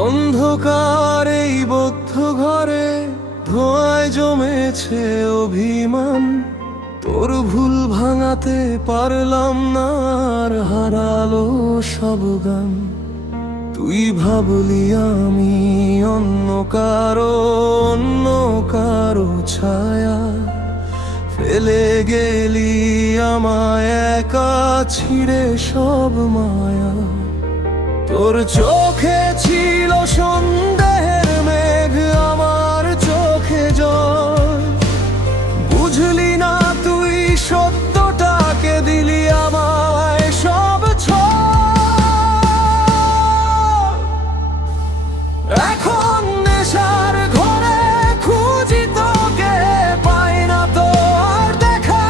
অন্ধকার এই বদ্ধ ঘরে ধোঁয়ায় জমেছে অভিমান। তোর ভুল ভাঙাতে পারলাম না, আর হারালো সব গান। তুই ভাবলি আমি অন্য কারো ছায়া, ফেলে গেলি আমায় একা ছিঁড়ে সব মায়া। তোর চোখে ছিল সন্দেহের মেঘ, আমার চোখে জল। বুঝলি না তুই সত্যটাকে দিলি আমায় সব ছল। এখন নেশার ঘরে খুঁজি তোকে, পাই না তো আর দেখা।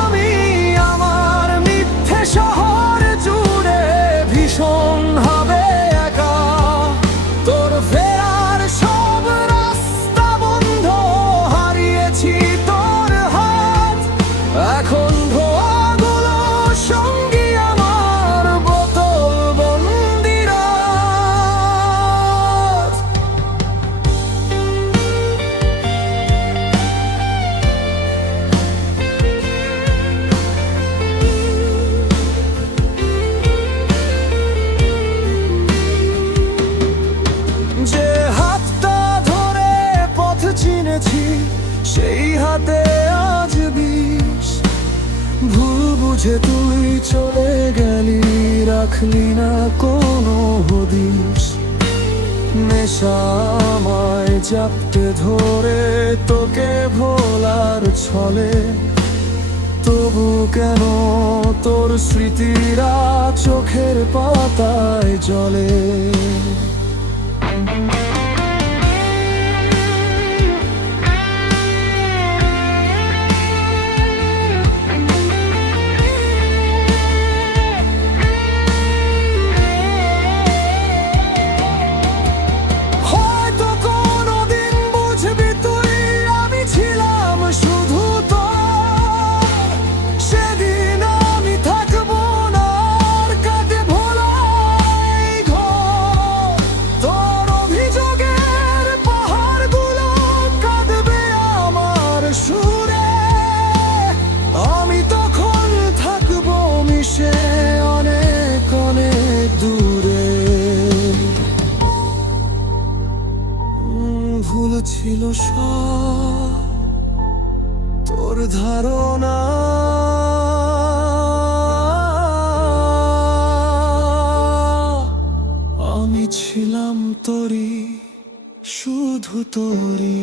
আমি আমার মিথ্যে শহর জুড়ে ভীষণ ভাবে একা। তোর ফেরার সব রাস্তা বন্ধ, হারিয়েছি তোর হাত। এখন ধোঁয়াগুলো সঙ্গী আমার, বোতল বন্দি রাত। যে হাতটা ধরে পথ চিনেছি, সেই হাতে আজ বিষ। ভুল বুঝে তুই চলে গেলি, রাখলি না কোনো হদিস। নেশা আমায় জাপটে ধরে তোকে ভোলার ছলে। তবু কেন তোর স্মৃতিরা চোখের পাতায় জ্বলে। হয়তো কোনোদিন বুঝবি তুই, আমি ছিলাম শুধু তোর। সেদিন আমি থাকবো না, আর কাটে ভোলা এই ঘর। তোর অভিযোগের পাহাড়গুলো কাঁদবে আমার সুরে। আমি তখন থাকবো মিশে অনেক অনেক দূরে। ভুল ছিল সব তোর ধারণা, আমি ছিলাম তোরই, শুধু তোরই।